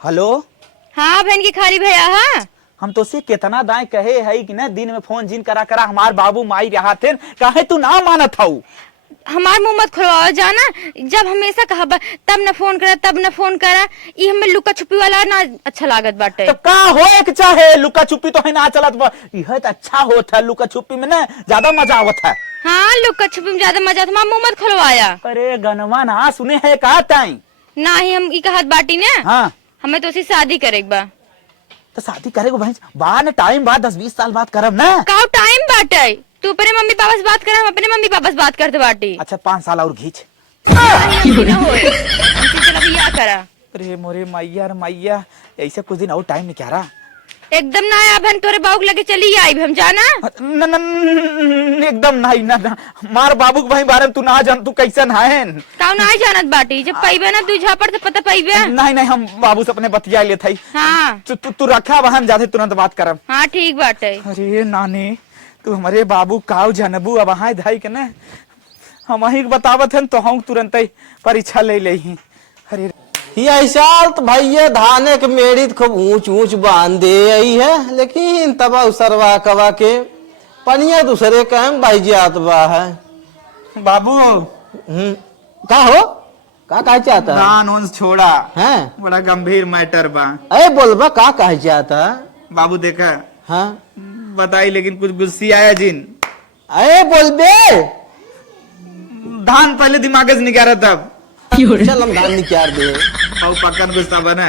Hello. हाँ बहन की खारी भैया। हाँ हम तो से कितना दाएं कहे है कि न दिन में फोन जिन करा करा हमार बाबू माई रहा थे कहे तू ना मानत हऊ। हमार मुंह मत खुलवाओ जाना। जब हमेशा कहा तब न फोन करा तब न फोन करा। ये हमें लुका छुपी वाला ना अच्छा लागत बाटे। तो का हो एक चाहे लुका छुपी तो है ना चलत यह तो अच्छा होता है। लुका छुपी में ना ज्यादा मजा आवत है। हाँ लुका छुपी में ज्यादा मजा था। मुंह मत खुलवाया। अरे गनवा ना सुने है का ताई ना ही हम ई कहत बाटी ने। हाँ हमें तो उसी शादी करेक बा। तो शादी करे को बाद न टाइम बाद 10-20 साल बाद करब ना। का टाइम बाटे। तू अपने मम्मी पापा से बात कर हम अपने मम्मी पापा से बात करते बाटी। अच्छा 5 साल और घींच। करा अरे मोरे मैया मैया ऐसे कुछ दिन और टाइम निकाल रहा एकदम ना आया बहन तोरे बाबू लगे चली आई हम जाना। न, न, न, एकदम नहीं ना मार बाबू के भाई बारे में तू ना जान तू कैसन है ताऊ ना जानत बाटी जब पाइबे ना तू झापड़ से पता पाइबे। नहीं हम बाबू से अपने बतिया ले थे। हाँ तू रखा वहां जाते तुरंत बात करब। हाँ ठीक बाटे। अरे नानी तू हमारे बाबू काव जानबू अब वहां धाई के ना हम ही बतावत है तो हम तुरंत ही परीक्षा ले ले ही। अरे ऐसा तो भैया धाने के मेड़ी खूब ऊंच ऊंच बांध दे आई है लेकिन तबा उसरवा कवा के पनिया दूसरे कहम भाई जात बा है। बाबू का हो का कह चाहता दान उन छोड़ा है बड़ा गंभीर मैटर बा। अरे बोलबा का कह चाहता बाबू देखा हाँ बताई लेकिन कुछ गुस्सी आया जिन। अरे बोलबे धान पहले दिमाग से निकाला तब चल हम धान निकाल दे और पक्कन गुस्सा बना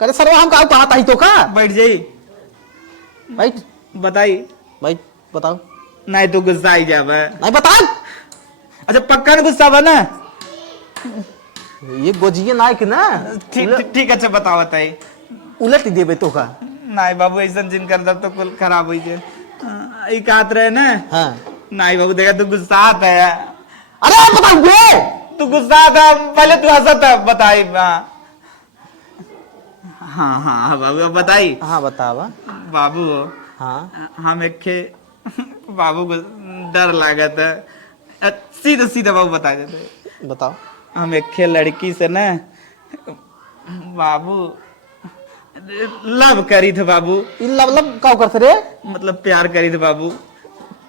करे सरवा हम का कहता ही तो का बैठ जाई बैठ बताई बैठ बताओ नहीं तो गुस्सा आई जाब। नहीं बता अच्छा पक्का गुस्सा बना ये गोजिए ना कि ना ठीक अच्छा बताओ बताई उलट देबे तो का नहीं बाबू ऐसा जिन कर दब तो कुल खराब हुई है कहत रहे ना। हाँ नहीं बाबू देखा तू गुस्सा आता है। अरे बताओ बे तू गुस्सा था पहले तू हंसा था बताई। हाँ बाबू अब बताई। हाँ बतावा बाबू हाँ हम एक बाबू को डर लागत है सीधा सीधा बाबू बता देते। बताओ हम एक लड़की से ना बाबू लव करी थे बाबू। लब का करते रे मतलब प्यार करी थे बाबू।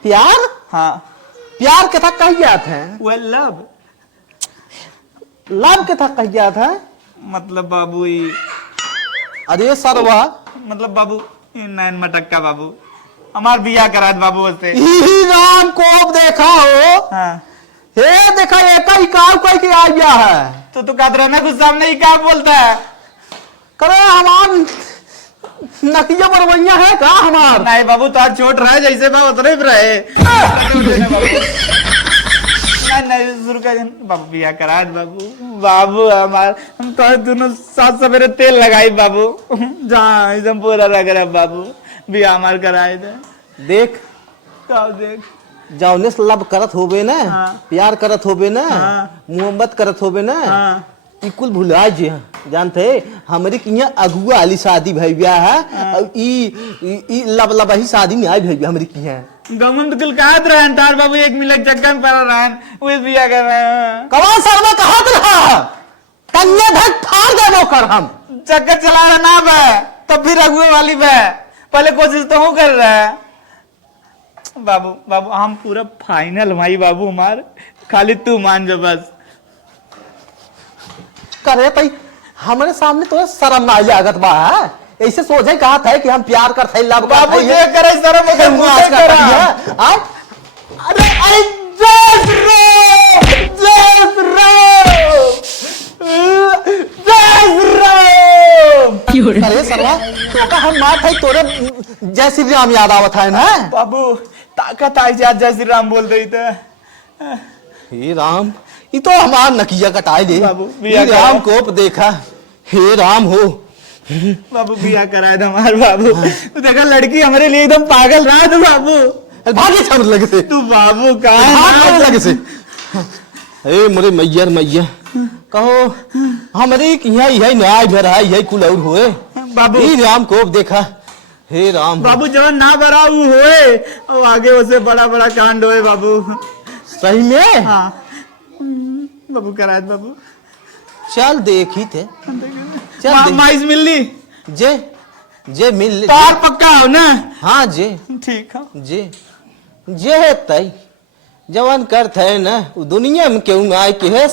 प्यार हाँ प्यार के था कही जात है वो लव लव के था कही जात है मतलब बाबू ये अरे सरवा मतलब बाबू नैन मटक्का बाबू हमार बिया करा बाबू उससे। राम को देखा हो हाँ हे देखा एक ही काम कोई के आ गया है तो तू कहते रहे ना कुछ सामने ही क्या बोलता है। करे हमार नकिया बरवैया है का हमार नहीं बाबू तो आज चोट रहा जैसे बा उतरे भी रहे। नहीं शुरू कर बाबू बिया करा बाबू। बाबू हमार हम तो दोनों साथ सवेरे तेल लगाई बाबू जहाँ एकदम पूरा लग रहा बाबू बिया हमार कराए थे। देख तो देख जौने से लब करत होबे ना हाँ। प्यार करत होबे ना हाँ। मोहब्बत करत होबे ना हाँ। ई कुल भुला जे जानते हमारे की यहाँ अगुआ वाली शादी भैया है और ई लब लब ही शादी में आई भैया हमारे की यहाँ गमन तो कल कहत रहे तार बाबू एक मिलक चक्कर में पड़ रहा है वो बिया कर रहे हैं। कौन सरवा कहत रहा कन्या धक फाड़ देबो कर हम चक्कर चला रहा ना बे तब फिर अगुए वाली बे पहले कोशिश तो हूँ कर रहा है। बाबू बाबू हम पूरा फाइनल भाई बाबू हमार खाली तू मान जो बस करे तई हमारे सामने तो शर्म ना लागत बा ऐसे सोचे कहा था कि हम प्यार करते लब बाबू ये करे शर्म के मुंह से करा अरे अरे अरे सरवा तो का हम मार थे तोरे जय श्री राम याद आवत है ना बाबू ताकत आई जा जय श्री राम बोल रही थे। हे राम ये तो हमार नकिया कटाए दे बाबू, हे राम को देखा हे राम हो बाबू बिया कराए थे हमारे बाबू। तू देखा लड़की हमारे लिए एकदम पागल रहा था बाबू। भागे छाड़ लगे से तू बाबू कहाँ लगे से ए मोरे मैयर मैया कहो हमारे यहाँ यही न्याय भरा है यही कुल और हुए बाबू। हे राम को देखा हे राम बाबू जब ना बड़ा हुए और आगे उसे बड़ा बड़ा कांड हुए बाबू। सही में हाँ बाबू कराए बाबू चल देखी थे चल देख। माइस मिल ली जे जे मिल तार पक्का हो ना। हाँ जे ठीक है। जे जे है तई जवान करत है ना वो दुनिया में क्यों आए के है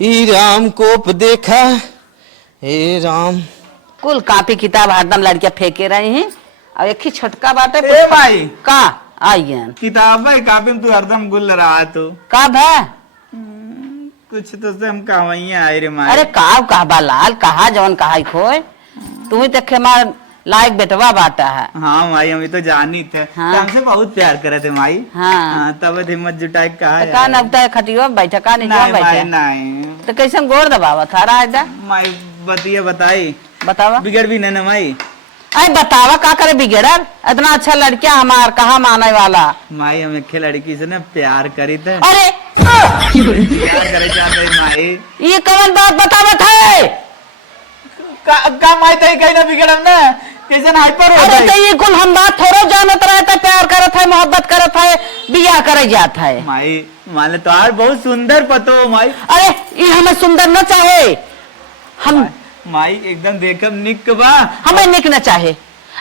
ही राम कोप देखा हे राम। कुल कापी किताब हरदम लड़कियां फेंके रही हैं और एक ही छोटका बाटे ए भाई का आइए किताब है कापी में तू हरदम गुल रहा तू कब है कुछ तो से हम कहावैया आए रे माई। अरे कहा बालाल कहा जवन कहा खोए तू ही देखे मार लायक बेटवा बाटा है। हाँ माई हम तो जानी थे हाँ। हमसे बहुत प्यार करे थे माई। हाँ। तब हिम्मत जुटाए कहा तो का नबता खटियो बैठा का नहीं नहीं माई बैठा नहीं तो कैसे गोर दबावा था रायदा माई बतिया बताई बतावा बिगड़ भी नहीं ना माई। अरे बतावा का करे बिगड़र इतना अच्छा लड़किया हमार कहा माने वाला माई हम एक लड़की से ना प्यार करी थे। अरे प्यार करे चाहते माई। ये कौन बात बतावा था का माई थे कहीं ना बिगड़म ना कैसे ना हाइपर हो अरे जाए। तो ये कुल हम बात थोड़ा जानत रहता प्यार करत है मोहब्बत करत है बियाह करे जात है। माई माने तो यार बहुत सुंदर पतो हो माई। अरे ये हमें सुंदर न चाहे हम माई एकदम देखम निक बा। हमें निक न चाहे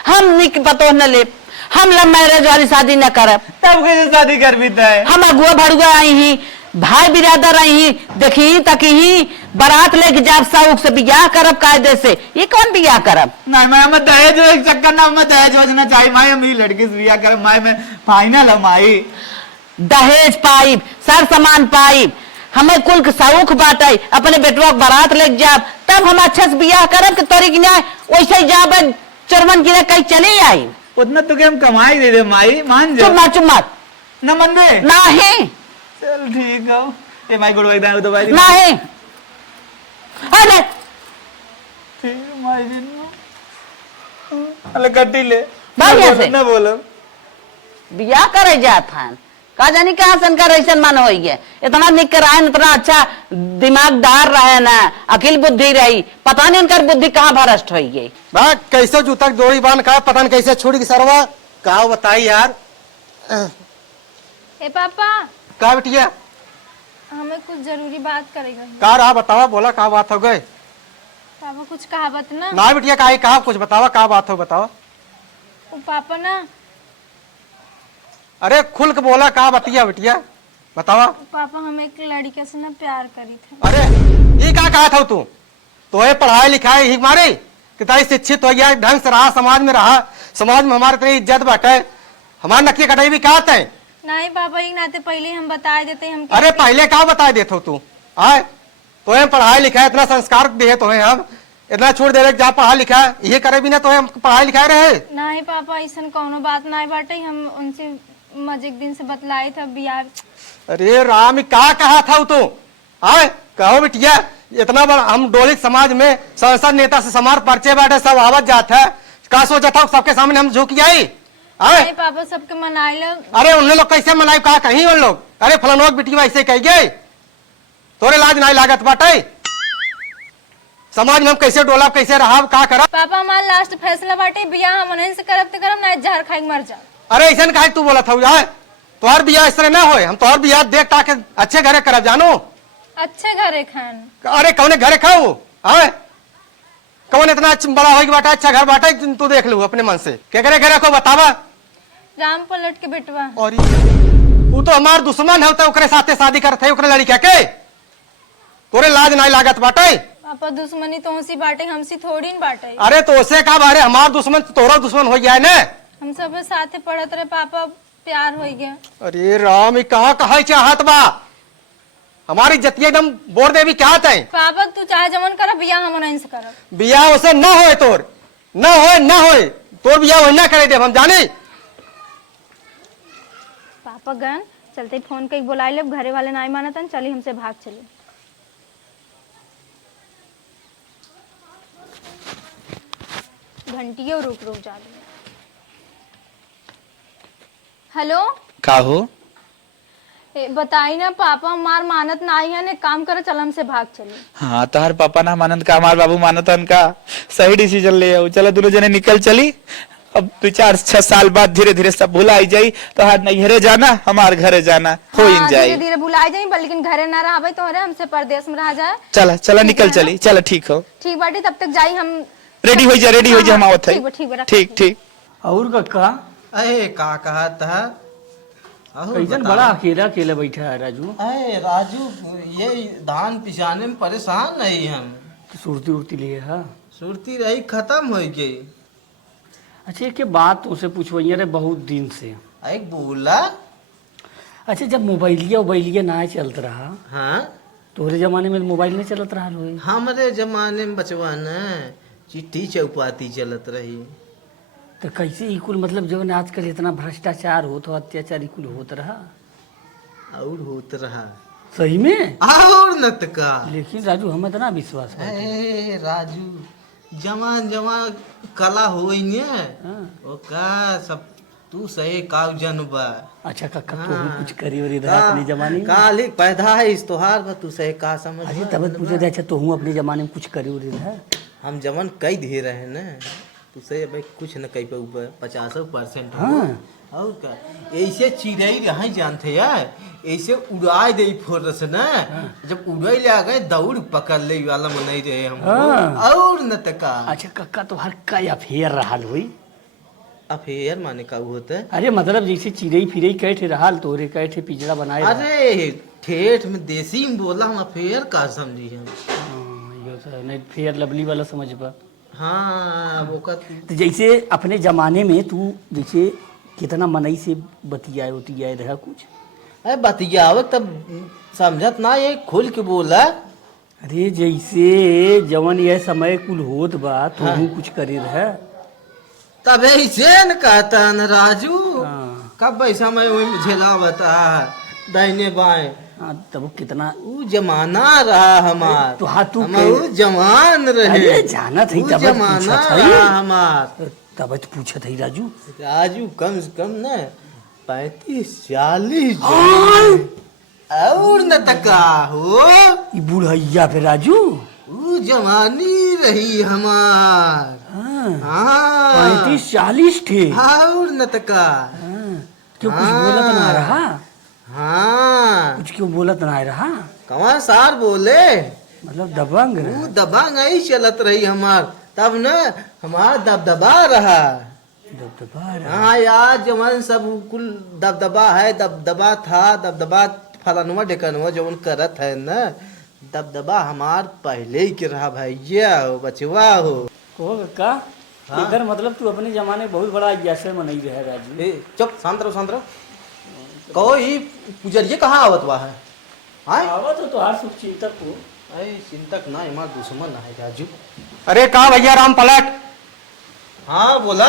हम निक पतो न ले हम लव मैरिज वाली शादी न करब तब कैसे शादी कर भी है। हम अगुआ भड़ुआ आई ही भाई बिरादर आई ही देखी तकी ही बारात लेके जाब साउक से बियाह करब कायदे से ये कौन बियाह करब नहीं मैं हमें दहेज एक चक्कर ना हमें दहेज वजना चाहिए माई हम ही लड़की से बियाह कर माई में फाइनल है माई। दहेज पाइब सर सामान पाइब हमें कुल के साउख बाटे अपने बेटवा के बारात लेके जाब तब हम अच्छे से बियाह करब के तोरी गिना वैसे ही जाब चरमन गिरा कहीं चले आई उतना तो के हम कमाई दे दे माई मान जा। चुम्मा चुम्मा न मन में नहीं चल ठीक है। ए माई गुड़ एकदम तो भाई नहीं अरे ठीक माई दिन अले कट्टी ले बढ़िया से। न बोलो बियाह करे जात हन का जानी कहाँ सन का ऐसा मन हो गया इतना निक रहा है इतना अच्छा दिमागदार रहे ना अकिल बुद्धि रही पता नहीं उनका बुद्धि कहाँ भ्रष्ट हो गई। बा कैसे जूता की डोरी बांध का पता नहीं कैसे छोड़ की सरवा का बताई यार। ए पापा का बिटिया हमें कुछ जरूरी बात करेगा। का रहा बतावा बोला का बात हो गए। पापा कुछ कहावत ना ना बिटिया का कहा कुछ बतावा का बात हो बतावा। वो पापा ना अरे खुल के बोला का बतिया बिटिया बतावा। पापा हम एक लड़के से ना प्यार करी थे। अरे ये का कहा था तू तो ये पढ़ाई लिखाई ही मारे कितना शिक्षित हो गया ढंग से रहा समाज में रहा समाज में हमारे इतनी इज्जत बाटे हमारे नक्की कटाई भी कहा है। नहीं पापा एक नाते पहले हम बता देते हम अरे पहले क्या बता देते हो तू आए तो पढ़ाई लिखाई इतना संस्कार दिए तो हम इतना छोड़ दे रहे जा पढ़ा लिखा ये करे भी ना तो हम पढ़ाई लिखाई रहे। नहीं पापा ऐसा कोनो बात नहीं बाटे हम उनसे मजे एक दिन से बतलाए थे बियाह। अरे राम का कहा था तू आए कहो बिटिया इतना बड़ा हम डोलित समाज में संसद नेता से समार परिचय बाटे सब आवत जाता है का सोचा था सबके सामने हम झुक आई आए। नहीं पापा सबके मनाई लो। अरे उन लोग कैसे मनाई कहा कहीं उन लोग अरे फलानों बिटिया ऐसे कह गए तोरे लाज नहीं लागत बाटे समाज में हम कैसे डोला कैसे रहा का करा। पापा हमारा लास्ट फैसला बाटे बियाह हम उन्हीं से करब तो करब ना जहर खाई मर जा। अरे ऐसा कहा तू बोला था यार तोहर बियाह इस तरह ना होए हम तोहर बियाह देख ताके अच्छे घरे करब जानो। अच्छे घरे खान अरे कौने घरे खाओ आए कौन इतना बड़ा हो बाटा अच्छा घर बाटा तू देख लू अपने मन से क्या करे घरे को बतावा। राम पलट के बेटवा और वो तो हमार दुश्मन है तो ओकरे साथे शादी करत है ओकरे लड़का के तोरे लाज नहीं लागत बाटे। पापा दुश्मनी तो उसी बाटे हमसी थोड़ी न बाटे। अरे तो उसे का बारे हमार दुश्मन तोरा दुश्मन हो गया है ना। हम सब साथे पढ़त रहे पापा प्यार हो गया। अरे राम कहा कहा चाहत बा हमारी जतिया एकदम बोर देवी क्या है। पापा तू चाहे जमन कर बियाह हम नहीं से करब। बियाह उसे न होए तोर न होए तोर बियाह ना करे दे हम जाने। पापा गन चलते फोन कई बुला ले घरे वाले नहीं मानतन चली हमसे भाग चले। घंटियों रुक जा। हेलो का हो बताई ना पापा मार मानत नहीं है ने काम करे चल हमसे भाग चले। हाँ तो हर पापा ना मानत का हमार बाबू मानत का सही डिसीजन ले आओ चलो दोनों जने निकल चली अब 2-4-6 साल बाद धीरे धीरे सब भुलाई जाई तो हाथ नैहरे जाना हमार घरे जाना हो इन जाई। धीरे धीरे भुला जाई लेकिन घरे ना रह तोहरे हमसे परदेश में रह जाए। चला चला निकल चली चला ठीक हो ठीक बाटी तब तक जाई हम रेडी हो जा हम आवत है ठीक ठीक। और कक्का अरे का कहा था कैसन बड़ा अकेला अकेला बैठा है राजू? अरे राजू ये धान पिसाने में परेशान नहीं हम। सुरती उड़ती लिए है? सुरती रही खत्म हो गई। अच्छा एक बात तुमसे पूछवैया रे बहुत दिन से। एक बोला अच्छा जब मोबाइलिया ना चलत रहा हाँ तोहरे जमाने में मोबाइल नहीं चलत रहा लोग? हमारे जमाने में बचवा न चिट्ठी चौपाती चलत रही। तो कैसे ई कुल मतलब जो आजकल इतना भ्रष्टाचार होत हो अत्याचार ई कुल होत रहा और होत रहा सही में? और न त का लेकिन राजू हम इतना विश्वास है ए राजू जवान जवान कला होई ने ओ का सब तू सही काव जनबा। अच्छा कक्का तू कुछ करी और इधर अपने जमाने में काली पैदा है इस तोहार बा तू सही का समझ। अरे तब पूछे दे अच्छा तू अपने जमाने में कुछ करी और इधर हम जवन कई दे रहे न तू सही भाई कुछ न कई पे ऊपर 50% हाँ और का ऐसे चिड़ई रही जानते यार ऐसे उड़ाई दे फोरस न जब उड़ाई ले आ गए दौड़ पकड़ ले वाला मन नहीं रहे हम और न तका। अच्छा कक्का तो हर का अफेयर रहाल हुई? अफेयर माने का होता है? अरे मतलब जैसे चिड़ई फिरई कैठे रहाल तोरे कैठे पिंजरा बनाए अरे ठेठ में देसी में बोला हम अफेयर का समझी हम। यो तो नहीं फेयर लवली वाला समझ पा। हाँ वो का तो जैसे अपने जमाने में तू जैसे कितना मनई से बतियाए उतियाए रहा कुछ? अरे बतियावत तब समझत ना ये खुल के बोला। अरे जैसे जवन यह समय कुल होत बा तो हाँ। कुछ करे रहा तब ऐसे न कहता न राजू हाँ। कब पैसा मैं वही झेला बता दाहिने बाएं हाँ तब कितना वो जमाना रहा हमार तो हाँ तू हम वो जवान रहे। अरे जाना था वो तब जमाना पूछत रहा है हमार। तब पूछत है राजू राजू कम से कम न 35-40 और न तका हो ई बुढ़ैया पे राजू वो जवानी रही हमार। हाँ हाँ 35-40 थे और न तका हाँ। क्यों कुछ बोलत ना रहा? हाँ कुछ क्यों बोलत ना रहा? कौन सार बोले मतलब दबंग रहा? वो दबंग आई चलत रही हमार तब न हमार दबदबा रहा। दबदबा रहा? हाँ यार जवान सब कुल दबदबा है दबदबा था दबदबा फलानुआ ढेकनुआ जवन करत है न दबदबा हमार पहले ही के रहा भैया हो बचवा हो। कहो कक्का हाँ? इधर मतलब तू अपने जमाने बहुत बड़ा ऐसे मनई रहे राजू। ए चुप शांत रहो कहो ये पुजरिये कहाँ आवत बा है? हाँ आवा तो तुहार सुख चिंतक को अरे चिंतक ना हमार दुश्मन है राजू। अरे का भैया राम पलट हाँ बोला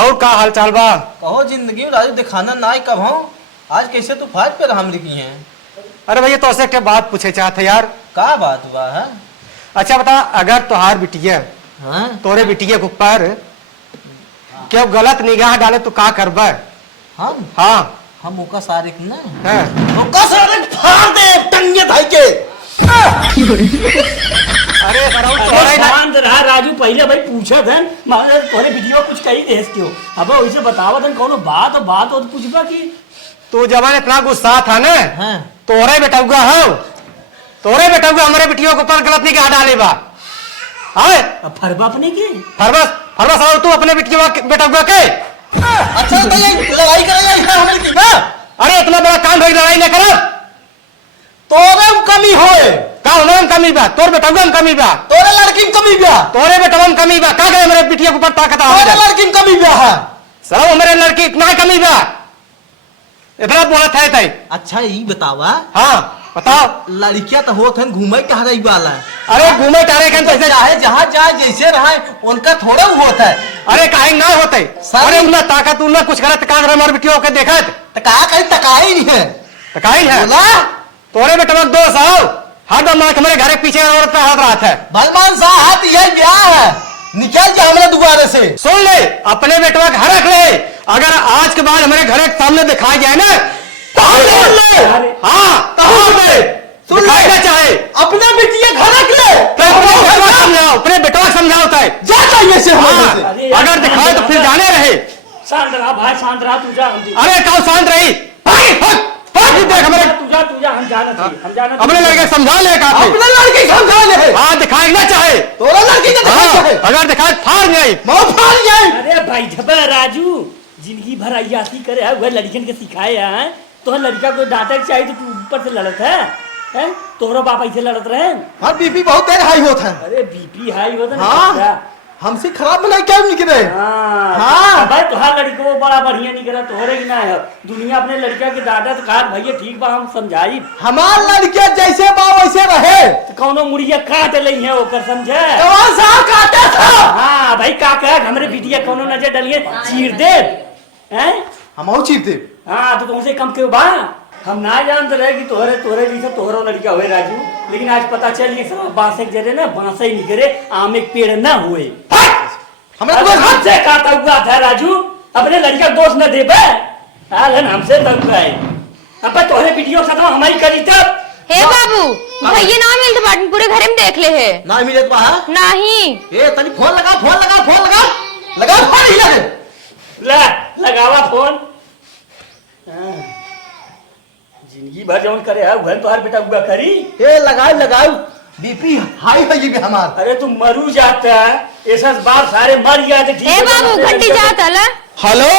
और का हाल चाल बा? कहो जिंदगी में राजू दिखाना ना कब हूँ आज कैसे तू फाज पे हम लिखी हैं? अरे भैया तो से बात पूछे चाहते यार। का बात हुआ है? अच्छा बता अगर तुहार बिटिया हाँ तोरे बिटिया के ऊपर क्यों गलत निगाह डाले तो का करबा? हम हाँ हम ओका सारिक ना हाँ। ओका सारिक फाड़ दे टंगे धाई के। अरे सराउ अरे तोरे ना शांत रहा राजू पहले भाई पूछा धन मारे तोरे वीडियो कुछ कही देस क्यों अब वैसे बतावा धन कोनो बात हो तो पूछबा की तू जवान इतना गुस्सा था ना हाँ तोरे बेटौगा हो तोरे बेटौगा हमारे बिटियों के ऊपर गलत निगाह डाले बा। हाँ अब फरबा अपने की फरबस और तू अपने बिटिया बेटौगा के अच्छा तो ये लड़ाई करेगा यहाँ हमने की ना? अरे इतना बड़ा काम भाई लड़ाई न करो तोरे में कमी होए का उन्हें में कमी बा तोर बेटौगा में कमी बा तोरे लड़की में कमी बा तोरे बेटवा में कमी बा का करे हमारे बिटिया के ऊपर ताकत आ तोरे लड़की में कमी बा है। सब हमारे लड़की इतना कमी बा इतना बोलत है तय। अच्छा ये बतावा हाँ बताओ लड़कियां तो होत हैं घूमे टहरे वाला अरे घूमे टारे के पैसे चाहे जहाँ जाए जैसे रहे उनका थोड़ा होता है। अरे काहे ना होते सारी- अरे उन्हें ताकत उन्हें कुछ करत का हमारे बिटियों के देखत टका कहीं टका ही नहीं है तो काहे है बोला तोरे बेटवा के दोस्त आओ हर दम हमारे घर के पीछे औरत पे हाथ रहा है। भगवान साहब यही ब्याह है निकल जा हमारे दोबारा से। सुन ले अपने बेटवा का हरख ले अगर आज के बाद हमारे घर के सामने दिखाई जाए ना तो हम सुन ले हाँ तो हम ले सुन दिखाई ले ना चाहे अपने बेटिया घर रख ले तो अपने बेटवा समझाओ अपने बेटवा समझाओ तय जा चाहिए से हमारे हाँ, से। अरे यार, अगर दिखाए तो फिर जाने रहे शांत रहा भाई, शांत रहा। तुझा अरे कहो शांत रही। देख हमारे तुझा हम जाना अपने लड़के समझा ले अपने लड़की समझा ले। हाँ दिखाई ना चाहे तोरा लड़की के दिखाई चाहे। अगर दिखाई फाड़ गई मौत फाड़ जाए। अरे भाई झबा राजू, जिंदगी भर अयासी करे है, वह लड़कियन के सिखाए हैं। तो लड़का को डांटे चाहिए तो तू ऊपर से लड़त है, हैं? तोहरा बाप ऐसे लड़त रहे। हाँ बीपी बहुत तेज हाई होता है। अरे बीपी हाई होता ना। हाँ हमसे खराब बनाई क्या निकले। हाँ भाई तुहार लड़को बड़ा बढ़िया नहीं करा, तोहरे की ना है। दुनिया अपने लड़का के दादा तो कहा भैया ठीक बा हम समझाई। हमार लड़कियां जैसे बा वैसे रहे। तो कौनो मुड़िया काट ली है ओकर, समझे? कौन सा काटे था? हाँ भाई का कह हमरे बिटिया कौनो नजर डलिए चीर दे, हैं? हम चीर दे। हाँ तो तुमसे कम क्यों बा? हम ना जानते रहे कि तोहरे जैसा तोहरा लड़का हुए राजू, लेकिन आज पता चल गया सब बांसे जरे ना बांसे ही निकले, आम एक पेड़ ना हुए। हमें अगर हमसे कहता हुआ था राजू, अपने लड़का दोष न दे बे, हमसे तक गए। अब तोहरे वीडियो खत्म हमारी करी तब। हे बाबू भैया ना मिलते बाटन पूरे घर में देख ले है। ना मिले तो नहीं ए तनी फोन लगा लगा फोन ही लगे। लगावा फोन। जिंदगी भर जौन करे है वह तोहार बेटा हुआ करी। ए लगाओ बीपी हाई है ये भी हमार। अरे तू मरू जाता है, ऐसा बात सारे मर गया। हे बाबू घंटी जाता ला। हेलो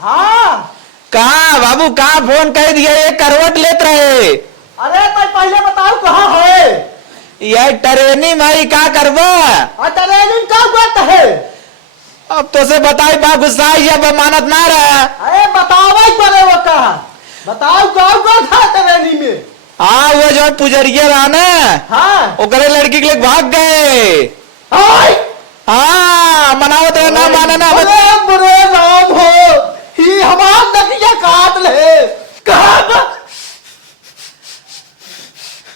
हाँ कहा बाबू कहा फोन कह दिया, ये करवट लेत रहे। अरे तो पहले बताओ कहाँ है यार ट्रेनिंग भाई क्या करबा। ट्रेनिंग का बात है। अब तो से बताई बा गुस्सा या मानत ना रहा। अरे बताओ पड़े वो कहा बताओ कहाँ था ट्रेनिंग में। हाँ वो जो पुजरिया रहा ना, हाँ ओकरे लड़की के लिए भाग गए। हाँ मनावत है ना माना ना। अरे बुरे राम हो ही हमार नकिया काट ले। कहाँ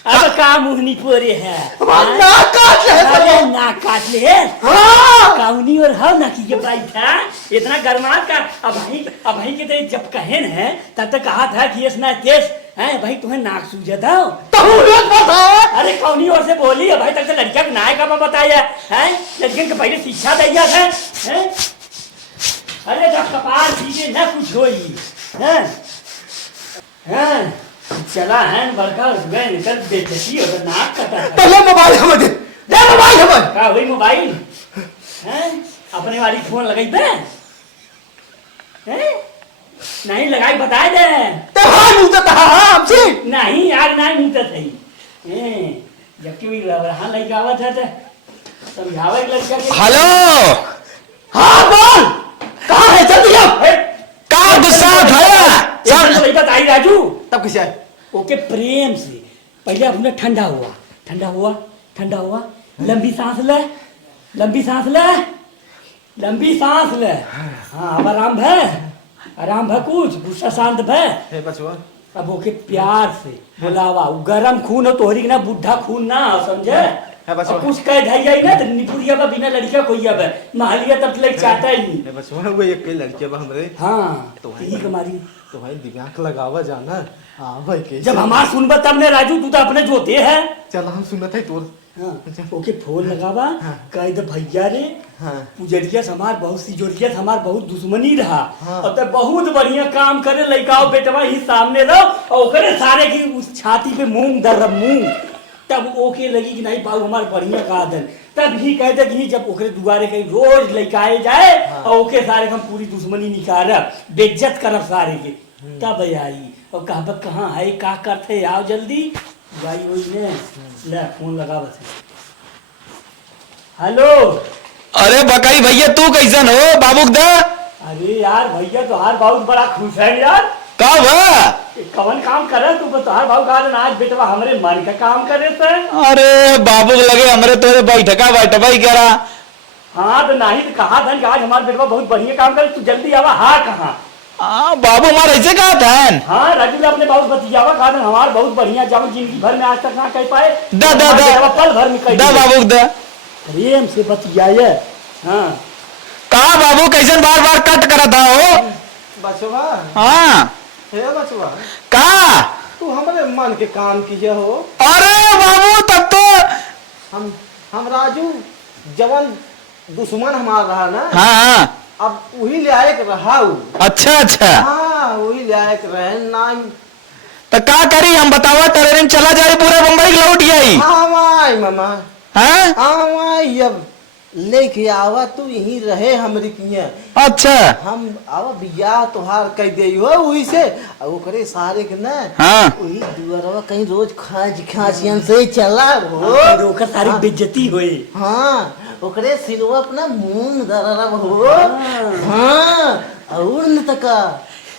अब का मुहनी पोरे है, नाक काट ले। अरे नाक काट ले। हाँ काउनी और हाउ ना की भाई था इतना गरमा का। अब भाई के तेरे जब कहन है तब तक कहा था कि इस ना केस है भाई तुम्हें नाक सूझा था। अरे कौनी और से बोली है भाई, तक से लड़किया को नाय का बताया है, लड़कियन के पहले शिक्षा दिया है, हैं? अरे जब कपार सीधे न कुछ होई हैं, हैं? चला है बड़का गए निकल बेचती और नाक कटा। पहले मोबाइल हमें दे मोबाइल हमें। का वही मोबाइल हैं? अपने वाली फोन लगाई बे हैं? नहीं लगाई बताए दे। हमसे नहीं यार नहीं मुझे सही जबकि भी रहा लड़का आवत है तो समझावे लड़का के। हेलो हाँ बोल कहाँ है जल्दी आओ। का गुस्सा सब वही बताई राजू। तब कैसे आए। ओके प्रेम से पहले अपने ठंडा हुआ लंबी सांस ले हाँ अब आराम है कुछ गुस्सा शांत भय। अब ओके प्यार से बुलावा, गरम खून हो तोहरी ना बुढ़ा खून ना समझे। अब कुछ कह ढाई जाई ना तो निपुरिया बा बिना लड़किया कोई अब मालिया तब लग चाहता ही नहीं। बस वो एक लड़के बा हमरे। हाँ तो ही कमारी तो भाई दिव्यांग लगावा जाना। हाँ भाई के जब हमार सुनबा तब ने राजू तू तो अपने जोते है। चल हम सुनत है तोर। हाँ, ओके फोन लगावा कह दे भैया रे पुजरिया हमार बहुत सिजोरिया हमार बहुत दुश्मनी रहा और तब बहुत बढ़िया काम करे लड़काओ बेटवा ही सामने रहो और ओकरे सारे की उस छाती पे मूंग दर मूंग। तब ओके लगी कि नहीं बाबू हमारे बढ़िया का दन। तब ही कहते कि जब ओकरे दुआरे कहीं रोज लड़काए जाए और ओके सारे हम पूरी दुश्मनी निकाल बेइज्जत करब सारे के। तब आई और कहा कहाँ है का करते आओ जल्दी भाई वही ने ले फोन लगा बस। हेलो अरे बकाई भैया तू कैसन हो बाबूक दा। अरे यार भैया तोहार बहुत बड़ा खुश है यार। कब कवन काम करे तू तोहार भाव का आज बेटवा हमारे मन का काम करे थे। अरे बाबू लगे हमरे तोरे बैठका बैठवाई करा। हाँ तो नहीं तो कहा था कि आज हमारे बेटवा बहुत बढ़िया काम करे तू जल्दी आवा। हाँ कहाँ बाबू हमारे ऐसे कहा था। हाँ राजू अपने बहुत बतियावा कहा था हमारे बहुत बढ़िया जाओ जिंदगी भर में आज तक ना कह पाए। पल भर में कह बाबू दा प्रेम से बतियाए। हाँ कहा बाबू कैसन बार बार कट करा था हो बचवा। हाँ हे बचवा कहा तू हमारे मन के काम कीजिए हो। अरे बाबू तब तो हम राजू जवान दुश्मन हमारा रहा ना। हाँ अब वही ले आए के रहा उ। अच्छा अच्छा, हाँ वही ले आए के रहे नाम। तो का करी हम बतावा ट्रेन चला जाए पूरा बम्बई लौट गई। हाँ माई मामा, हैं? हाँ माई अब लेके आवा तू यहीं रहे हमरी किया। अच्छा हम आवा बियाह तोहार कह दे हो वही से ओकरे सारे के ना। हाँ। वही दुआरवा कहीं रोज खांसियन से चला हो। ओकर सारी बेइज्जती होई। हाँ ओकरे सिरवा अपना मुंह दररा हो। हाँ और न तका।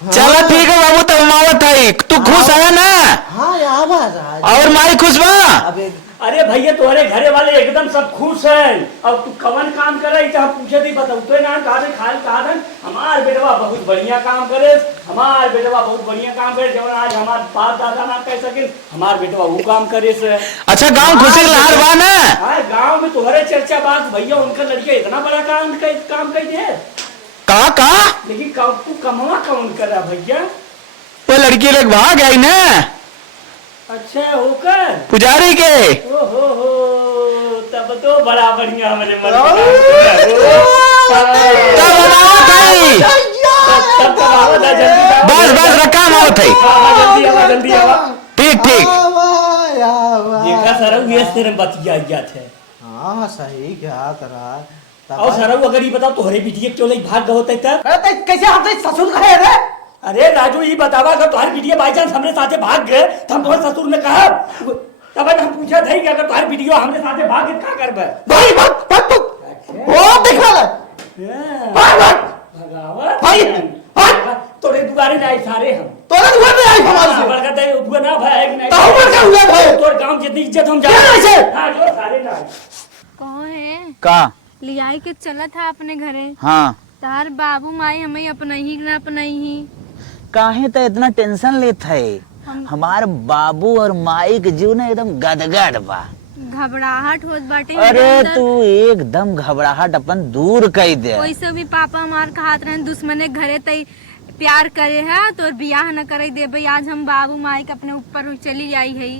चलो ठीक है बाबू, तब मावत है तू खुश है ना? हाँ आवा राज। और माई खुश बा? अबे अरे भैया तुम्हारे घरे वाले एकदम सब खुश हैं। अब तू कवन काम कर रही हम पूछे थी बताऊ तो नाम कहा खाल कहा हमार बेटवा बहुत बढ़िया काम करे, हमार बेटवा बहुत बढ़िया काम करे। जब आज हमार बाप दादा ना कह सके हमार बेटवा वो काम करे से। अच्छा गांव खुशी के लहर बा ना? हाँ गाँव में तुम्हारे चर्चा बात भैया उनका लड़के इतना बड़ा काम कर दे। का लेकिन तू कमवा कौन कर रहा भैया? वो लड़की लोग भाग आई ना अच्छा होकर पुजारी के। हो तब तो बड़ा बढ़िया हमारे मन बस बस रखा मावत है। जल्दी आवा। ठीक ठीक। देखा सरऊ ये तेरे बतिया थे। हाँ सही क्या करा। और सरऊ अगर ये बताओ तोहरे बिटिया क्यों नहीं भाग होते तब? कैसे हम ससुर कहे रे? अरे राजू ये बतावा अगर तुम्हारी बिटिया बाई चांस हमरे साथे भाग गए तो हम तुम्हारे ससुर ने कहा तब हम पूछा था कि अगर तुम्हारी बिटिया हमरे साथे भाग गए क्या करबे? भाई भाग वो देखा ले भगावत भाई तोरे दुआरे नहीं सारे हम तोरे दुआर में आई हमारे से बड़का दे दुआ ना भाई नहीं तो ऊपर का हुआ भाई तोर गांव जितनी इज्जत हम क्या जाने से? हां जो सारे ना कौन है का? लियाई के चला था अपने घरे। हाँ तार बाबू माई हमें अपना ही ना अपना ही। काहे तो इतना टेंशन लेत है? हमार बाबू और माई के जीवन एकदम गदगद बा। घबराहट होत बाटे। अरे तू एकदम घबराहट अपन दूर कर दे। वैसे भी पापा हमार कहत रहे दुश्मने घरे तई प्यार करे है तो बियाह न करे देबे। आज हम बाबू माई के अपने ऊपर चली आई है।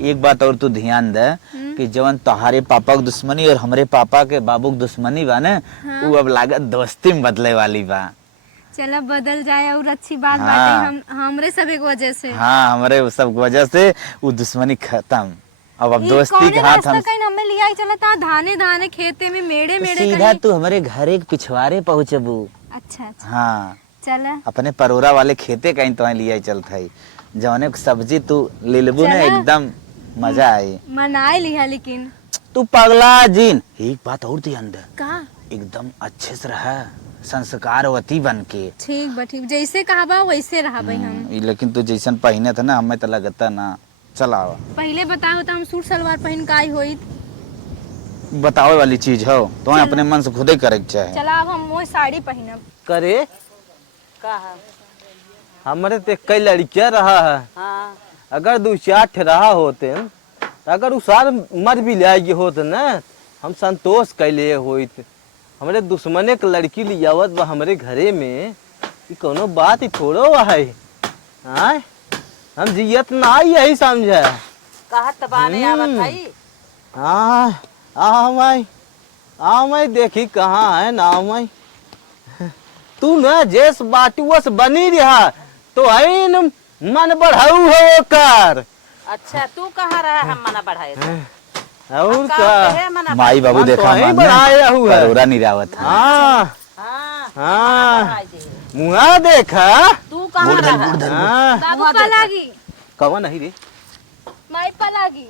एक बात और तू ध्यान दे कि जवन तुम्हारे पापा के दुश्मनी और हमरे पापा के बाबू के दुश्मनी बा ना, वो अब लागत दोस्ती में बदले वाली बा। चला बदल जाए और अच्छी बात हाँ। बाटे। हमरे सब एक वजह से। हाँ हमारे वो सब वजह से वो दुश्मनी खत्म। अब दोस्ती के हाथ हम हमें लिया चला था धाने धाने खेते में मेड़े मेड़े सीधा तू हमारे घर के पिछवाड़े पहुँचबू। अच्छा अच्छा हाँ चला अपने परोरा वाले खेते कहीं तो लिया चलता है। जौने सब्जी तू ले लेबू ना चला। एकदम मजा आई। मनाए लिया लेकिन तू पगला जीन। एक बात और ध्यान दे, का एकदम अच्छे से रहा, संस्कारवती बन के। ठीक बा ठीक जैसे कहा बा वैसे रहा भाई हम। लेकिन तू जैसन पहने था ना हमें तो लगता ना। चला पहले बताओ तो हम सूट सलवार पहन के आई होई। बतावे वाली चीज हो तो अपने मन से खुद ही करे के चाहे। चला अब हम वो साड़ी पहनब। करे कहा हमारे ते कई लड़कियां रहा है। हाँ अगर दो चार ठे रहा होते अगर उस साल मर भी ले होते ना हम संतोष कैले होते। हमारे दुश्मने के लड़की लियावत बा हमारे घरे में कि कोनो बात ही थोड़ो है। आय हम जियत ना यही समझे। कहा तबाने आवत है। आ मैं देखी कहाँ है ना मैं तू न जेस बाटुअस बनी रहा तो है न मन बढ़ाऊ हो कर। अच्छा तू कहाँ रहा हम मना बढ़ाए थे। और का का कहे मना माई बाबू मन तो देखा वहीं मान बढ़ाया हुआ है। परोरा निरावत है। हाँ हाँ हाँ बढ़ाए दे। मुआ देखा। तू कहाँ रहा हाँ बाबू पलागी कवा नहीं रे माई पलागी।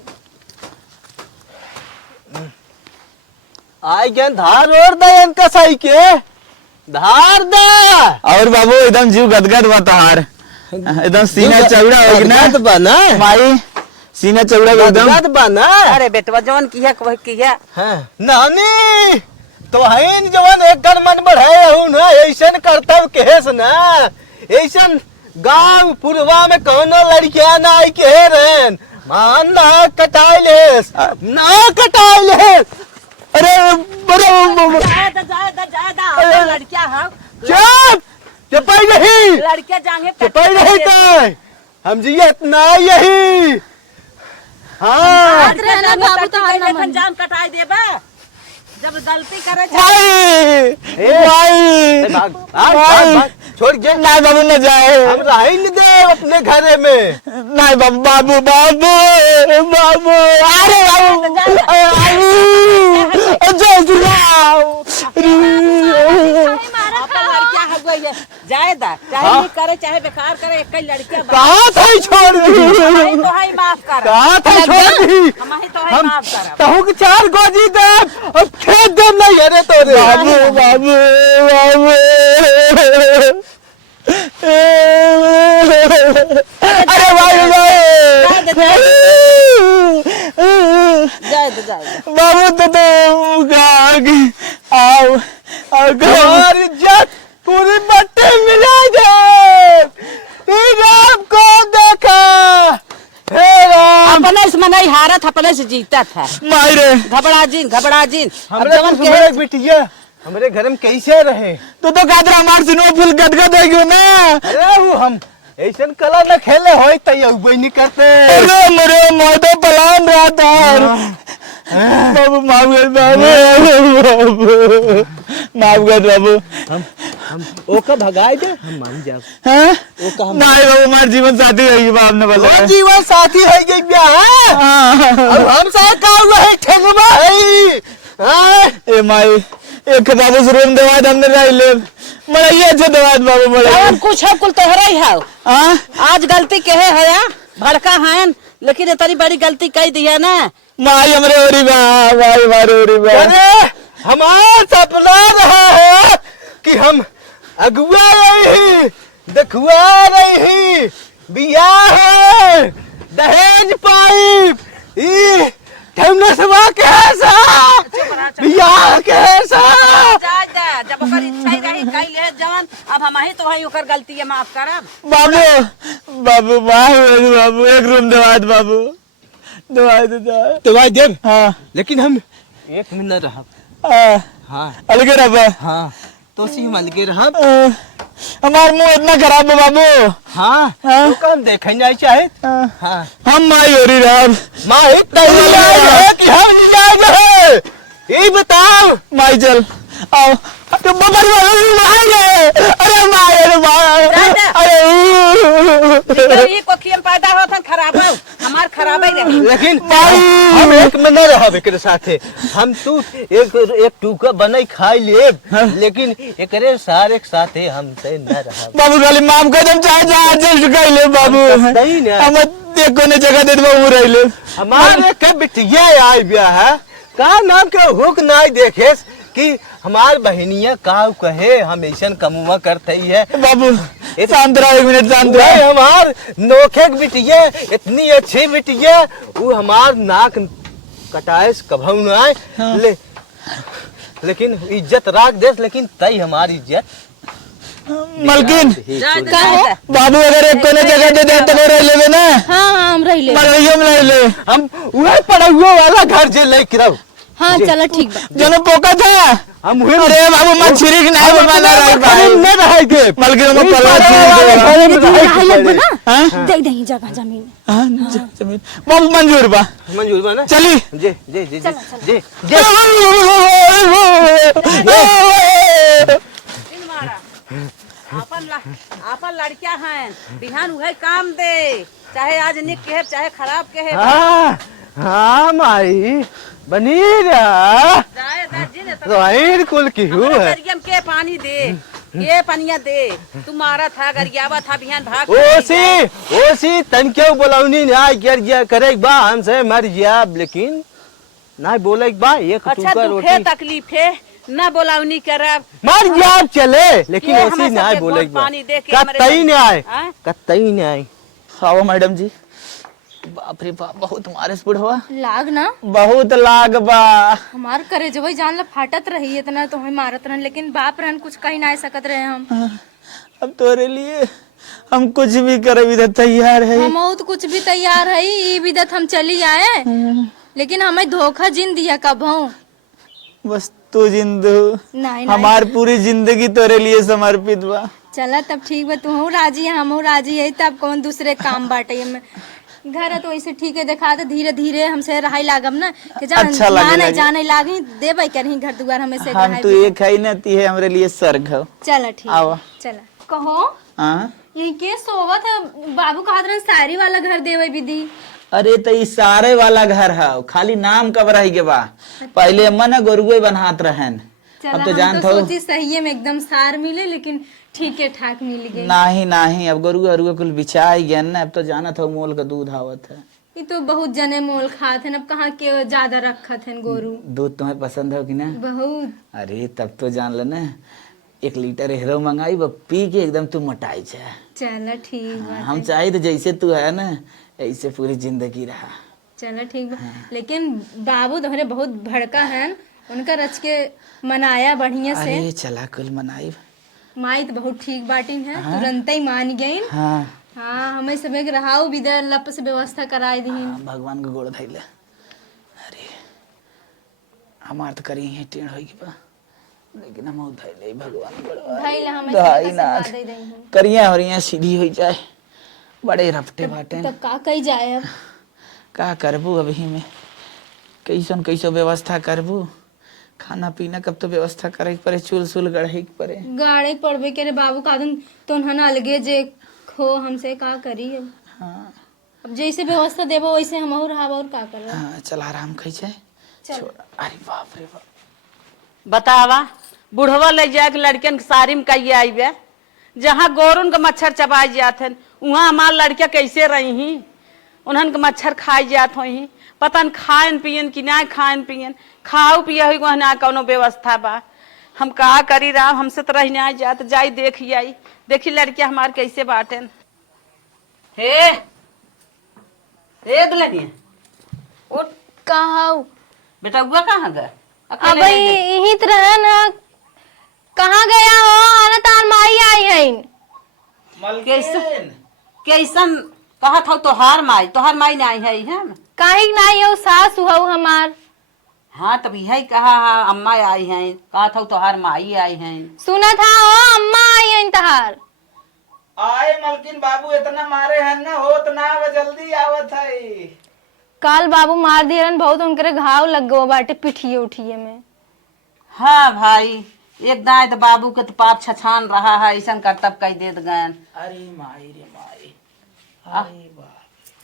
आई क्या धार और दयन का सही के धार दा। और बाबू एकदम जीव गदगद बा तोहार। एकदम सीना चौड़ा हो गया गदगद ना बना माई। सीना चौड़ा एकदम। गदगद बना। अरे बेटवा जवन किया वही किया। हाँ, नानी तो है जवन एक कर मन बढ़ाए हूँ ना ऐसन करतब केस ना ऐसन गांव पुरवा में कोनो लड़कियां ना आई के रहन मान ना कटाइलेस ना कटाइलेस। अरे बड़े लड़किया हम चुप चपाई नहीं लड़किया जांगे चपाई नहीं तो हम जियत ना यही। हाँ रहना बाबू तो आना मन। जान कटाई देबा जब गलती करे भाग भाग भाग भाग छोड़ के नहीं बाबू न जाए हम रही न दे अपने घरे में। नहीं बाबू बाबू बाबू बाबू अरे बाबू जय श्री राम लड़कियां हो गई है जाए दा चाहे नहीं करे चाहे बेकार करे एक ही लड़कियां कहाँ था छोड़ दी तो है माफ कर कहाँ था छोड़ दी हम तो है माफ कर तहु के 4 गोजी दे अब खेत दे नहीं अरे तोरे बाबू बाबू बाबू अरे बाबू बाबू तो आओ और इज्जत पूरी मट्टी मिला दे राम को देखा हे राम अपने से नहीं हारा था अपने से जीता था मायरे घबरा जीन हमरे तुम्हारे बिटिया हमारे घर में कैसे रहे तो कादरा मार सुनो फुल गदगद हो गयो ना अरे वो हम ऐसा कला न खेले होई तय उबई नहीं करते अरे मेरे मोदो पलान रहा था बाबू माफ कर बाबू माफ कर बाबू हम ओका भगाए दे हम मान जाओ हैं नहीं बाबू हमारे जीवन साथी है ये बाप ने बोला वो जीवन साथी है गई ब्याह है अब हम साथ का हुआ है ठगवा है हां ए माई एक बाबू से रूम दवा हमने राई ले मरा ये अच्छे दवा बाबू मरा कुछ है कुल तोहरा ही है हां आज गलती कहे है या भड़का है लेकिन ये तेरी बड़ी गलती कह दिया ना माई हमरे ओरी बा माई मारे ओरी बा अरे हमारा सपना रहा है कि हम अगुआ रही दखुआ रही बियाह है दहेज पाइप ई ठमना सवा कैसा बियाह कैसा जब ओकर इच्छा रही कई ले जवान अब हम ही तो है ओकर गलती है माफ करब बाबू बाबू बाबू एक रूम दवा बाबू दवाई दवाई दे हाँ लेकिन हम 1 मिनट रहा हाँ अलग रब हाँ तो सी मान के रहा हमार मुंह इतना खराब है बाबू हाँ तो काम देखे जाए चाहे हाँ हम माई हो रही राम माँ इतना है कि हम इलाज है ये बताओ माई चल आओ तो बबर अरे माई अरे ये को खेम पैदा होत खराब है हमार खराब है लेकिन हम 1 मिनट रहा के साथे हम तू एक टूका बनाई खाई ले लेकिन एकरे सारे एक साथे हमसे न रहा बाबू खाली माफ कर दम चाहे जा एडजस्ट कर ले बाबू सही ना हम देखो ने जगह दे बाबू रह ले हमारे के बिटिया आई ब्याह है का नाम के हुक नाई देखे कि हमार बहनिया का कहे हम ऐसा कमुआ करते ही है बाबू शांत रहो 1 मिनट शांत वही रहो हमार नोखे की बिटिया इतनी अच्छी बिटिया वो हमार नाक कटाए कभू न आए लेकिन इज्जत राख दे लेकिन तई हमारी इज्जत मलकिन बाबू अगर एक कोने जगह दे दे तो रह लेबे ना हाँ हम रह ले मलैयो में रह ले हम वह पड़ुआ वाला घर जे ले करब हाँ चलो ठीक बा जनो पोका था हम अरे बाबू मत छिरिक नहीं बना रहा भाई नहीं रहे के मलकिन में पला छिरिक लगबो ना दे दही जगह जमीन हां जमीन बाबू मंजूर बा मंजूर बा ना चली जे जे जे जे जे अपन लड़कियां हैं बिहान उहे काम दे चाहे आज निक के चाहे खराब के है हाँ हाँ माई बनी रहा रोहिण कुल की हूँ है के पानी दे के पनिया दे तुम्हारा था गरियावा था बिहान भाग ओसी तन क्यों बोलाउनी ना गरिया करे बा हमसे मर गया लेकिन ना बोले बा एक अच्छा दुखे तकलीफ है ना बोलावनी करब मर गया चले लेकिन ओसी ना बोले बा पानी दे के कतई नहीं आए कतई नहीं आए आओ मैडम जी बाप रे बाप बहुत मारे स्पीड हुआ लाग ना बहुत लाग बा हमार करे जो भाई जान ला फाटत रही इतना तो हमें मारत रहन लेकिन बाप रहन कुछ कहीं ना सकत रहे हम अब तोरे लिए हम कुछ भी करे भी तैयार है हम तो कुछ भी तैयार है ई विदत हम चली आए लेकिन हमें धोखा जिन दिया कब बस तू जिंदू नहीं हमार पूरी जिंदगी तोरे लिए समर्पित बा चला तब ठीक बा तू राजी है हम राजी है तब कौन दूसरे काम बाटे में घर है तो ऐसे ठीक है दिखा दे, धीरे धीरे हमसे रहाई लागम ना कि जान अच्छा लगे जाने लगे। जाने लागी देबै करही घर दुआर हमें से हम तो एक है ना ती है हमरे लिए स्वर्ग हो। चल ठीक आओ। चल कहो हाँ ये के सोवत है बाबू कहत रहे शायरी वाला घर देवे विधि। अरे तो ई सारे वाला घर है, खाली नाम कब रही के बा, पहले अम्मा ना गोरुए बनात रहन। चल अब तो हम जानत तो हो सोची सही में एकदम सार मिले लेकिन ठीक है ठाक मिल गई। नहीं नहीं, अब गोरुआ अरुआ कुल बिछाई गया ना, अब तो जानत हो मोल का दूध आवत है। ये तो बहुत जने मोल खात हैं, अब कहाँ के ज्यादा रखत हैं गोरू। दूध तुम्हें पसंद हो कि ना? बहुत। अरे तब तो जान लो ना, 1 लीटर हीरो मंगाई वो पी के एकदम तू मोटाई जा। चलो ठीक बा। हम चाहे तो जैसे तू है ना ऐसे पूरी जिंदगी रहा। चलो ठीक बा। लेकिन बाबू तुम्हारे बहुत भड़का हैं, उनका रच के मनाया बढ़िया से। अरे चला कुल मनाई। माई तो बहुत ठीक बाटी है, तुरंत ही मान गई। हाँ हाँ हमें सब एक रहाऊ बिदर लप से व्यवस्था कराई दी। भगवान को गोड़ धैले। अरे हमार तो करी है टेढ़ होई के बा, लेकिन हम धैले भगवान गोड़ धैले हमें दहाई से नाथ। दे दई। करिया हो रही सीधी हो जाए, बड़े रफ्टे बाटे। तब का कही जाए अब? का करबू अभी में, कैसन कैसो व्यवस्था करबू, खाना पीना कब तो व्यवस्था करे के पड़े, चूल सुल गढ़े के पड़े। गाड़ी पड़बे करे बाबू का दिन तो ना अलगे जे खो हमसे का करी अब। हाँ अब जैसे व्यवस्था देबो वैसे हम और रहा और का कर। हाँ चल आराम खै जाए। अरे बाप रे बाप। बतावा बुढ़वा ले जाए के लड़कियन के सारी में कहिए आईबे, जहाँ गोरुन के मच्छर चबाई जात हन वहाँ हमार लड़किया कैसे रही ही, उन्हन के मच्छर खाई जात हो ही, पता न खाएन पियन कि ना खाएन पियन, खाओ पिया हुई वहाँ ना कौनो व्यवस्था बा। हम का करी राम, हमसे तो रही ना जात, जाई देख आई, देखी लड़किया हमार कैसे बाटेन। हे हे दुल्हनिया उठ, कहा बेटा हुआ कहाँ गए? अब यही तरह ना, कहाँ गया हो? आना तार माई आई है। कैसन कैसन कहा था तोहार माई नहीं आई है हम? काहे नहीं हो? सास हो हमार। हाँ तब यही कहा अम्मा आई हैं, कहा था तोहार माई आई हैं। सुना था हो अम्मा आई है तहार। आए मलकिन बाबू इतना मारे हैं ना, होत ना वो जल्दी आवत है। कल बाबू मार दिए बहुत, उनके घाव लग गो बाटे पिठिए उठिए में। हाँ भाई एक दाएं तो बाबू के तो पाप छछान रहा है, ऐसा करतब कही देत गए। अरे माई रे माई, अरे बाप।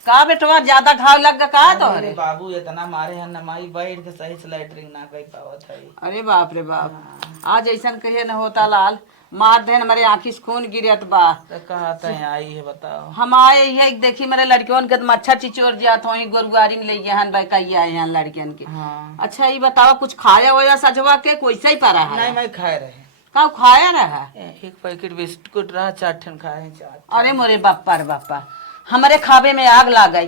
का बेटवा ज्यादा घाव लग गया का तो? अरे बाबू इतना मारे हैं ना, माई बैठ के सही से लैटरिंग ना कर पावत है। अरे बाप रे बाप, आज ऐसा कहे न होता लाल, मार दे हमारे आँखी से खून गिरत बा। तो कहता है आई है बताओ। हम आए है देखी मेरे लड़कियों के तो मच्छर चिचोर जात हो, गोरुआरी में ले गए भाई कही आए हैं लड़कियन के। हाँ। अच्छा ये बताओ कुछ खाया होया सजवा के कोई सही पड़ा है? नहीं मैं खाए रहे, का खाया रहा? एक पैकेट बिस्कुट रहा, 4 ठन खाए हैं 4। अरे मोरे बापा रे बापा, हमारे खाबे में आग ला गई।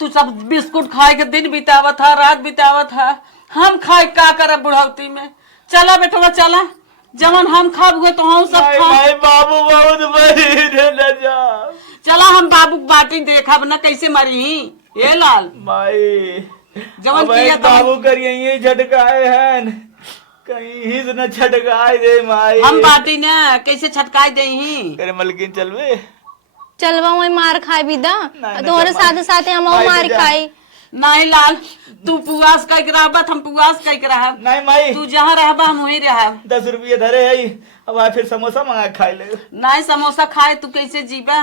तू सब बिस्कुट खाए के दिन बितावत था, रात बितावत है, हम खाए का करब बुढ़ौती में? चला बेटवा चला, जवन हम खाब हुए तो हम सब खा। माई बाबू बहुत बड़ी न जा। चला हम बाबू बाटी देखब ना कैसे मरी ये लाल। माई जवन किया बाबू करिए ये झटकाए हैं, कहीं ही से न छटकाए दे माई। हम बाटी ना कैसे छटकाई दे ही। करे मलकिन चलवे, चलवा वही मार खाए भी दा, नहीं, तुम्हारे साथ साथ हम माई मार बेटा। खाई। नहीं लाल तू पुआस कह के रहबत, हम पुआस कह के रहब। नहीं माई तू जहाँ रहबा हम वहीं रहब। 10 रुपये धरे है, अब आ फिर समोसा मंगा के खाए ले। नहीं समोसा खाए तू कैसे जीबा,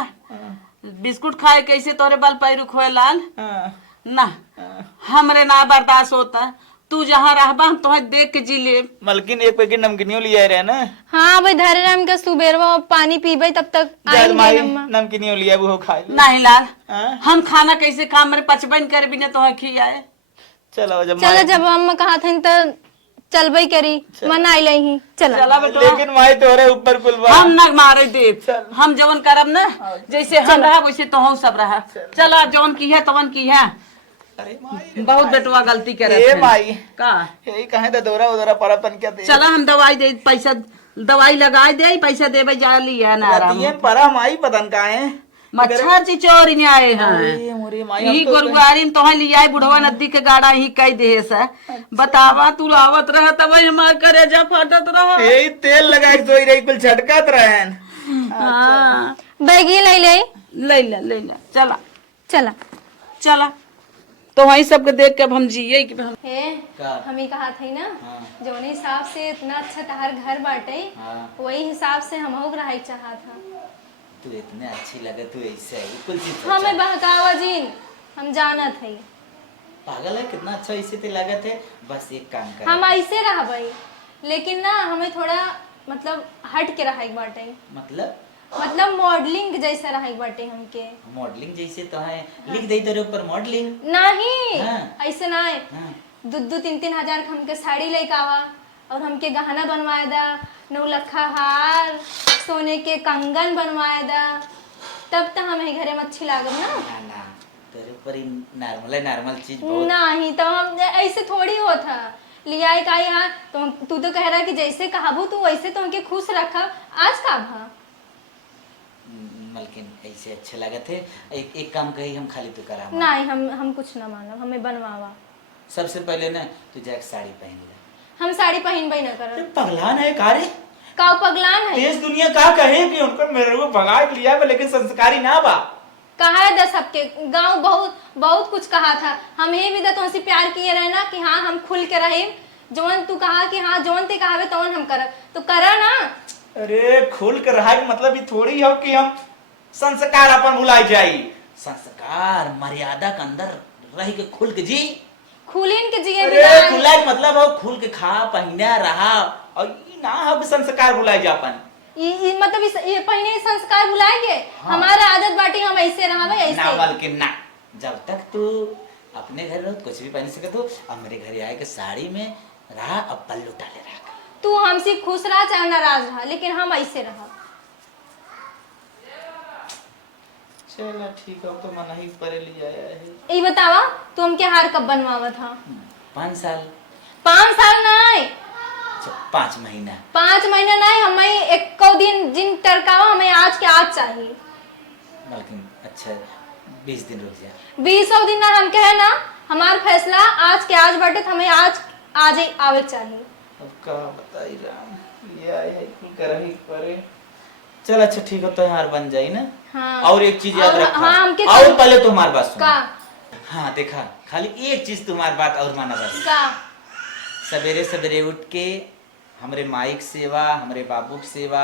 बिस्कुट खाए कैसे तोरे बल पैर खोए लाल। हाँ, ना हमरे ना बर्दाश्त होता, तू जहाँ रहबा हम तुम्हें देख के जी ले। मलकिन 1 पैकेट नमकीनियों लिया रहे ना। हाँ भाई धरे राम के सुबेरवा पानी पीबे तब तक जल माई आएंगे। नमकीनियों लिया वो खाए ले। नहीं लाल हाँ? हम खाना कैसे खा, मेरे पचपन कर भी ना तुम्हें खियाए। चलो जब चलो माई- जब अम्मा कहा था तो चलबई करी, मन आई लही। चला चला बेटा लेकिन माई तोरे ऊपर कुल बा। हम न मारे दे, चल। हम जवन करब ना जैसे हम रहा वैसे तो हम सब रहा। चला जवन की है तवन की है। अरे माई बहुत बेटवा गलती करे ए माई का। यही कहे तो दोरा उधरा परब तन क्या दे। चला हम दवाई दे, पैसा दवाई लगाए दे, पैसा देवे जा लिया ना आराम। ये परम माई पतन का है। मच्छर चिचोरी ने आए हैं। अरे मोरे माई यही हम तो- गोरुआरी में तोहे लिया बुढ़वा नदी के गाड़ा ही कई दे से। बतावा तू आवत रह तब हमार करे जा फटत रहा। यही तेल लगा के सोई रही कुल छटकत रहन। हाँ बैगी ले ले। ले ले चला। चला चला तो वही सबके देख के अब हम जिये कि हम हे हमें कहा थे ना जौन हिसाब से इतना अच्छा तहार घर बाटे वही हिसाब से हमहू रहे चाहा था। तू इतने अच्छी लगे, तू ऐसे ही कुल चीज हमें बहकावा जीन हम जाना थे। पागल है, कितना अच्छा ऐसे ते लगा थे। बस एक काम कर, हम ऐसे रहबई लेकिन ना हमें थोड़ा मतलब हट के रहे बाटे, मतलब मॉडलिंग जैसा रहे बाटे हमके। मॉडलिंग जैसे तो है लिख दे तेरे ऊपर मॉडलिंग नहीं हाँ। ऐसे ना है। 2-3 हजार हमके साड़ी लेके आवा और हमके गहना बनवाए दा, 9 लखा हार, सोने के कंगन बनवाए दा, तब तो हमें घरे में अच्छी लागब ना। ना तेरे ऊपर ही नॉर्मल चीज बहुत नहीं तो हम ऐसे थोड़ी होता लिया का यहाँ तो तू तो कह रहा कि जैसे कहाबू तू वैसे तो हमके खुश रखा। आज का भा मलकिन ऐसे अच्छे लगे थे। एक काम कही, हम खाली तो करा नहीं, हम कुछ ना मांगब, हमें बनवावा। सबसे पहले ना तुझे एक साड़ी पहन ले। हम साड़ी पहनबे ना कर। पगलान है कारे, का पगलान है? देश दुनिया का कहे कि उनको मेरे को भगा लिया बा, लेकिन संस्कारी ना बा। कहा है दस सबके गांव बहुत कुछ कहा था। हम ही भी तो हमसे प्यार किए रहे ना कि हाँ हम खुल के रहे। जौन तू कहा कि हाँ जौन ते कहावे तौन हम करब, तो करा ना। अरे खुल कर रहा है मतलब ये थोड़ी हो कि हम संस्कार अपन भुलाई जाई। संस्कार मर्यादा के अंदर रह के खुल के जी, खुलिन के जिए अरे खुला के मतलब हो खुल के खा पहना रहा, और ये ना हो संस्कार भुलाई जा अपन। मतलब ये पहले संस्कार भुलाएंगे। हाँ। हमारा आदत बाटी हम ऐसे रहा ऐसे ना बल्कि ना, जब तक तू अपने घर रहो कुछ भी पहन सके, तो अब मेरे घर आए के साड़ी में रहा, अब पल्लू डाले रहा। तू हमसे खुश रहा चाहे नाराज रहा, लेकिन हम ऐसे रहा। चलो ठीक है, तो मना ही परे ले आया है। ये बतावा तू हमके हार कब बनवावा था? 5 साल। 5 साल नहीं, 5 महीना। 5 महीना नहीं, हमें एक दिन जिन टरकावा हमें आज के आज चाहिए। लेकिन अच्छा 20 दिन रुक जा। 20 दिन ना हम कहे ना, हमारा फैसला आज के आज बाटे, हमें आज ही आवे चाहिए। अब का बताई राम, ये आया ही कर ही करे। चल अच्छा ठीक है, तो हार बन जाई ना। हाँ। और एक चीज याद रखना। हाँ, हमके और पहले तुम्हारी बात सुन। का? हाँ देखा, खाली एक चीज तुम्हारी बात और माना बस। का? सवेरे सवेरे उठ के हमरे माई की सेवा, हमरे बाबू की सेवा,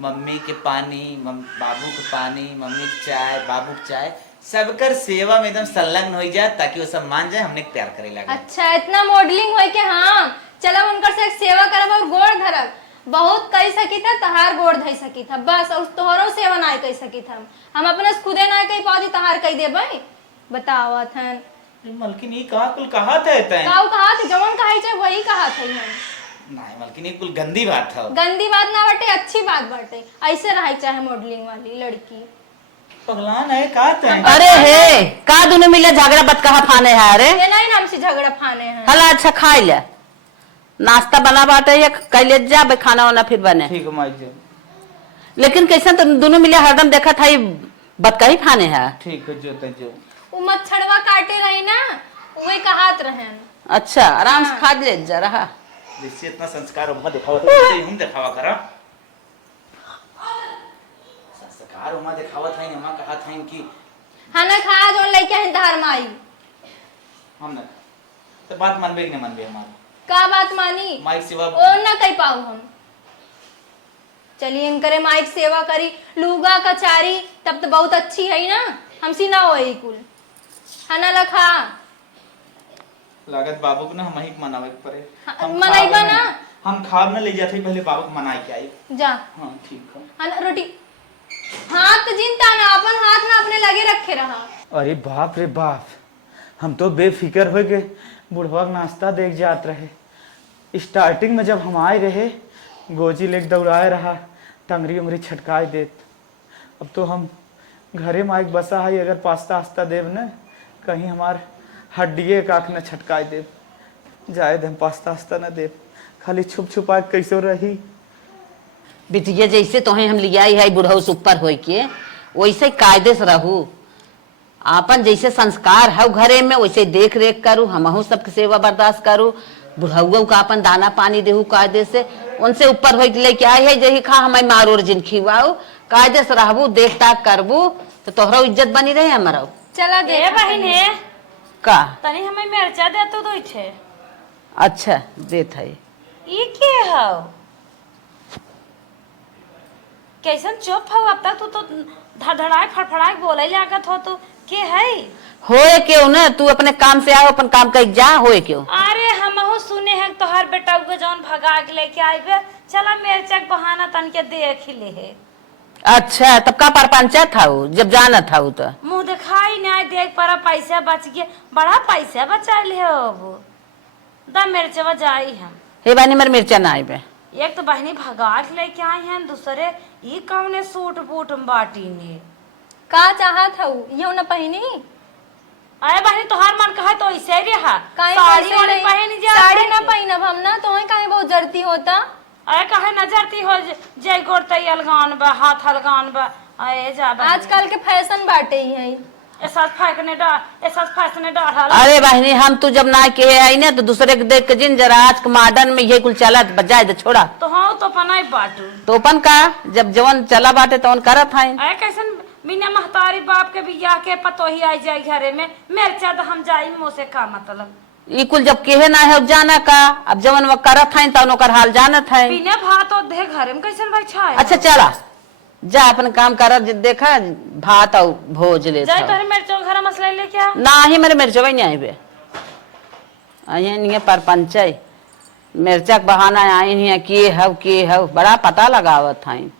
मम्मी के पानी, बाबू के पानी, मम्मी की चाय, बाबू की चाय, सबकर सेवा में एकदम संलग्न हो जाए, ताकि वो सब मान जाए हमने प्यार करे लगे। अच्छा इतना मॉडलिंग हो के हाँ चला उनकर से सेवा करब और गोड़ धरब, बहुत कह सकी था तहार गोड़ धई सकी था बस, और तोहरो सेवा ना कह सकी था। हम अपने खुदे ना कह पाती तहार कह देबै। बताओ थन मलकिन ये कहा कुल कहा थे काऊ कहा थे, जवन कहे छे वही कहा थे हम। नहीं मलकिन ये कुल गंदी बात था। गंदी बात ना बाटे, अच्छी बात बाटे, ऐसे रहे चाहे मॉडलिंग वाली लड़की। पगलान है का थे। अरे हे का दोनों मिले झगड़ा बत कहा फाने है? अरे ये नहीं नाम से झगड़ा फाने हैं। हला अच्छा खाई ले, नाश्ता बना बाटे या कैले जा बे, खाना वाना फिर बने। ठीक है माई जी। लेकिन कैसा तो दोनों मिले हरदम देखा था ये बत कही फाने है। ठीक है जो जो वो मच्छरवा काटे रही ना, वही कहात रहे। अच्छा आराम से खा ले जा रहा। जिससे इतना संस्कार उम्मा दिखावा था, वैसे ही हम दिखावा करा। संस्कार उम्मा दिखावा था, उम्मा कहा था कि खाना खा जो लेके हैं धार माई। हम ना तो बात मानबे कि न मानबे हमारी का बात मानी? माई सेवा और ना कह पाऊ हम। चलिए इनकरे माइक सेवा करी, लूगा कचारी, तब तो बहुत अच्छी है ना, हमसी ना होई कुल खाना लखा। लागत बाबू को ना हम ही मनावे पड़े। मनाइबा ना, हम खाब न ले जाते पहले बाबू को मनाई के आई। जा हां ठीक है। खाना रोटी हाथ जिनता ना अपन हाथ ना अपने लगे रखे रहा। अरे बाप रे बाप, हम तो बेफिक्र हो गए, बुढ़वा नाश्ता देख जात रहे। स्टार्टिंग में जब हम आए रहे, गोजी लेके दौड़ाए रहा, टंगरी उंगरी छटकाए देत। अब तो हम घरे माइक बसा है, अगर पास्ता आस्ता देव न कहीं हमार हड्डिये काख न छटकाए देव। जाए हम पास्ता आस्ता न देव, खाली छुप छुपा कैसे रही। बिटिया जैसे तोहे हम लिया है बुढ़ऊ से ऊपर हो के, वैसे कायदे से रहू। आपन जैसे संस्कार है घरे में वैसे देख रेख करू, हमहू सबके सेवा बर्दाश्त करू, बुढ़ऊ का अपन दाना पानी देहू कायदे से। उनसे ऊपर हो लेके आए है जही खा हमें मारो जिन खिवाऊ, कायदे से रहबू, देख ताक करबू, तो तोहरा इज्जत बनी रहे हमारा। चला दे ए बहिने का तनी हमें मिर्चा दे तो दो छे। अच्छा देत है। ई के हो कैसन चुप हो? अब तक तू तो धड़धड़ाए फड़फड़ाए बोले लागत हो तो के है? होए क्यों ना, तू अपने काम से आओ, अपन काम कर जा। होए क्यों? अरे हमहू सुने हैं तोहर बेटा को जौन भगा के लेके आइबे, चला मिर्चा के बहाना तन के देख ले है। अच्छा तब का परपंचायत था वो, जब जाना था वो तो मुंह दिखाई नहीं देख पर पैसा बच गया, बड़ा पैसा बचा ले हो। अब दा मिर्चवा जाई हम। हे बानी मेरे मिर्चा ना आइबे। एक तो बहनी भगा के लेके आई हैं, दूसरे ई कौने सूट बूट बाटी ने का चाहत हऊ ये न पहिनी अरे बहनी तोहार मन कहा तो ऐसे रहा। काहे साड़ी कैसे वाड़ी रही? पहन जा, साड़ी ना पहिनब हम ना, तो काहे बहुत जरती होता। अरे कहे नजरती हो जय गोरतई अलगान बा, हाथ अलगान बा। अरे जा बहनी। आजकल के फैशन बाटे ही है। ऐसा फैसने डाल। अरे बहनी हम तू जब ना के आई ना तो दूसरे के देख के जिन जरा आज के मॉडर्न में ये कुल चला बजाए दे छोड़ा तो हाँ तो पनाई बाटू तो अपन का जब जवन चला बाटे तो करत है। अरे कैसन बिना महतारी बाप के बियाह के पतोही आई जाए घरे में मिर्चा तो हम जाई मुँह से का मतलब। ई कुल जब केहे ना है जाना का, अब जवन वो करत है तो ओकर हाल जानत है। बिना भात और दे घरे में कैसन भाई छाए। अच्छा चला जा अपन काम कर, देखा भात और भोज ले जाए तोहरे मिर्चो घर मसला ले क्या ना ही मेरे मिर्चो नहीं आए नहीं परपंच मिर्चा के बहाना आई है के है बड़ा पता लगावत है।